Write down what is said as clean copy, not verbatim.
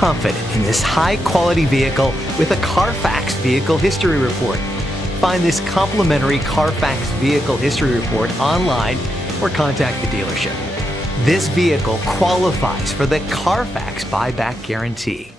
confident in this high-quality vehicle with a Carfax Vehicle History Report. Find this complimentary Carfax Vehicle History Report online or contact the dealership. This vehicle qualifies for the Carfax Buyback Guarantee.